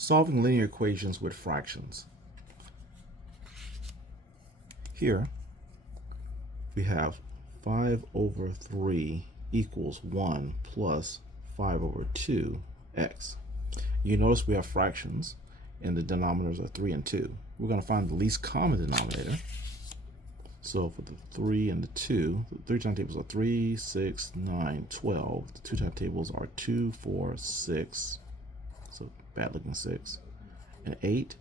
Solving linear equations with fractions. Here we have 5 over 3 equals 1 plus 5 over 2x. You notice we have fractions and the denominators are 3 and 2. We're going to find the least common denominator. So for the 3 and the 2, the 3 timetables are 3, 6, 9, 12. The 2 timetables are 2, 4, 6. So bad looking 6 and 8,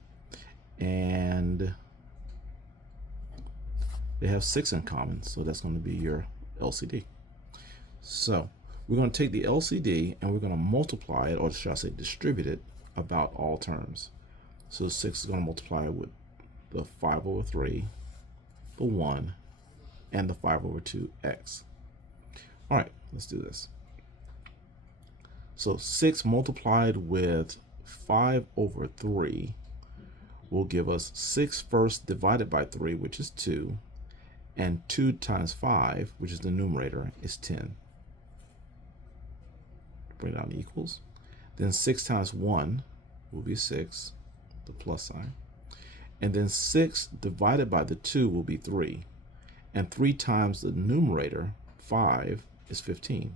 and they have 6 in common, so that's going to be your LCD. So we're going to take the LCD and we're going to multiply it, or should I say distribute it, about all terms. So 6 is going to multiply with the 5 over 3, the 1, and the 5 over 2x. All right, let's do this. So 6 multiplied with 5 over 3 will give us 6 first divided by 3, which is 2, and 2 times 5, which is the numerator, is 10. Bring down the equals. Then 6 times 1 will be 6, the plus sign. And then 6 divided by the 2 will be 3. And 3 times the numerator, 5, is 15.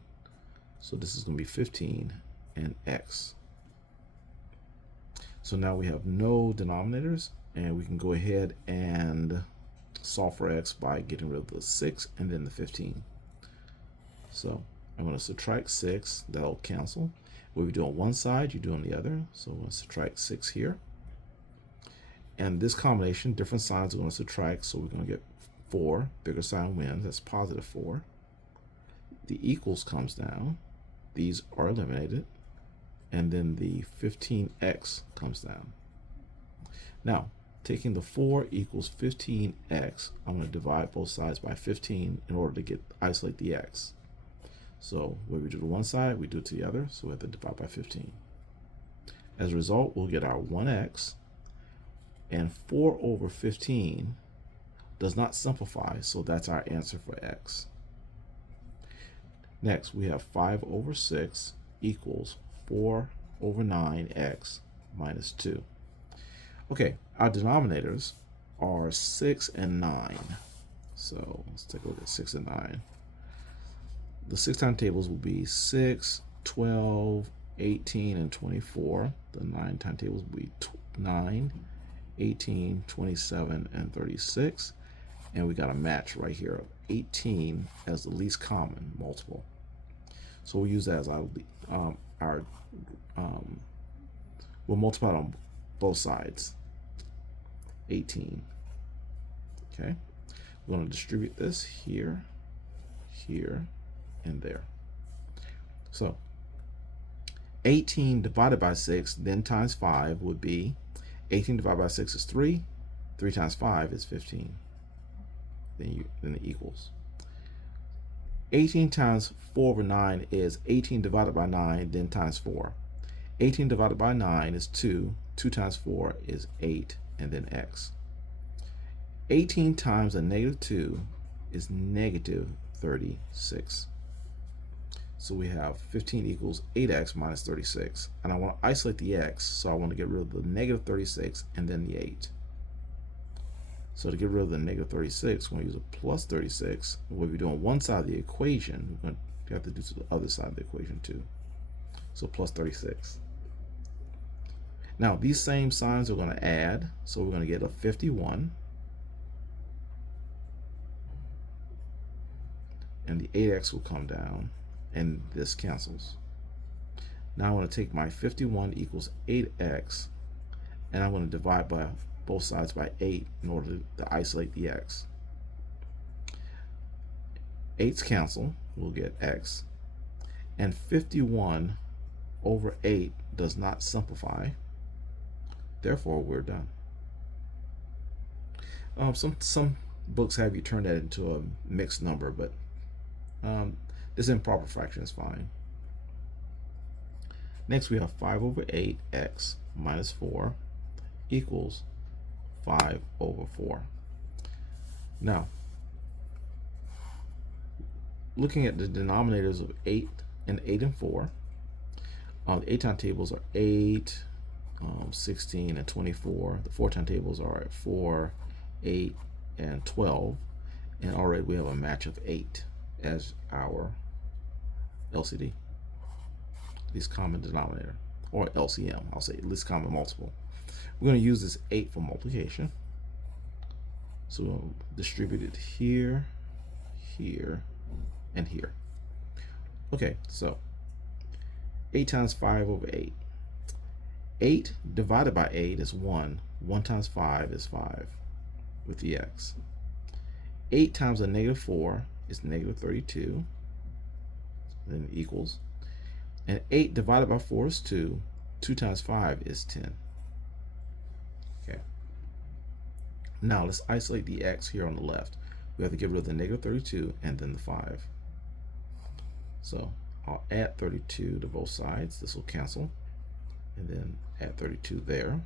So this is going to be 15 and x. So now we have no denominators, and we can go ahead and solve for x by getting rid of the 6 and then the 15. So I'm going to subtract 6. That'll cancel. What we do on one side, you do on the other. So we're going to subtract 6 here. And this combination, different signs are going to subtract, so we're going to get 4. Bigger sign wins. That's positive 4. The equals comes down. These are eliminated. And then the 15x comes down. Now, taking the 4 equals 15x, I'm going to divide both sides by 15 in order to isolate the x. So what we do to one side, we do to the other, so we have to divide by 15. As a result, we'll get our 1x, and 4 over 15 does not simplify, so that's our answer for x. Next, we have 5 over 6 equals 4 over 9x minus 2. Okay, our denominators are 6 and 9. So let's take a look at 6 and 9. The 6 timetables will be 6, 12, 18, and 24. The 9 timetables will be 9, 18, 27, and 36. And we got a match right here of 18 as the least common multiple. So we'll use that as we'll multiply it on both sides. 18. Okay, we're going to distribute this here, here, and there. So 18 divided by 6, then times 5 would be 18 divided by 6 is 3. 3 times 5 is 15. Then it equals. 18 times 4 over 9 is 18 divided by 9, then times 4. 18 divided by 9 is 2. 2 times 4 is 8, and then x. 18 times a negative 2 is negative 36. So we have 15 equals 8x minus 36. And I want to isolate the x, so I want to get rid of the negative 36 and then the 8. So to get rid of the negative 36, we're going to use a plus 36. What we do on one side of the equation, we're going to have to do to the other side of the equation too. So plus 36. Now these same signs are going to add, so we're going to get a 51. And the 8x will come down, and this cancels. Now I want to take my 51 equals 8x, and I'm going to divide by both sides by 8 in order to isolate the x. 8's cancel, we'll get x. And 51 over 8 does not simplify. Therefore, we're done. Some books have you turn that into a mixed number, but this improper fraction is fine. Next, we have 5 over 8x minus 4 equals 5 over 4. Now, looking at the denominators of 8 and 4, the 8 times tables are 8, 16 and 24. The 4 time tables are at 4, 8, and 12. And already we have a match of 8 as our LCD, least common denominator, or LCM, I'll say least common multiple. We're going to use this 8 for multiplication. So we'll distribute it here, here, and here. Okay, so 8 times 5 over 8. 8 divided by 8 is 1. 1 times 5 is 5 with the x. 8 times a negative 4 is negative 32. Then equals. And 8 divided by 4 is 2. 2 times 5 is 10. Okay. Now let's isolate the x here on the left. We have to get rid of the negative 32 and then the 5. So I'll add 32 to both sides. This will cancel. And then add 32 there.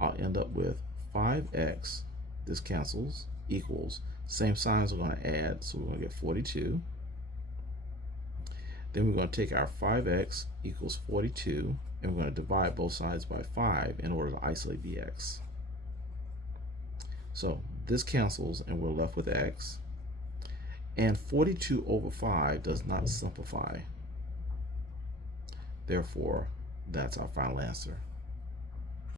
I'll end up with 5x, this cancels, equals, same signs we're going to add, so we're going to get 42. Then we're going to take our 5x equals 42, and we're going to divide both sides by 5 in order to isolate the x. So this cancels, and we're left with x. And 42 over 5 does not simplify. Therefore, that's our final answer.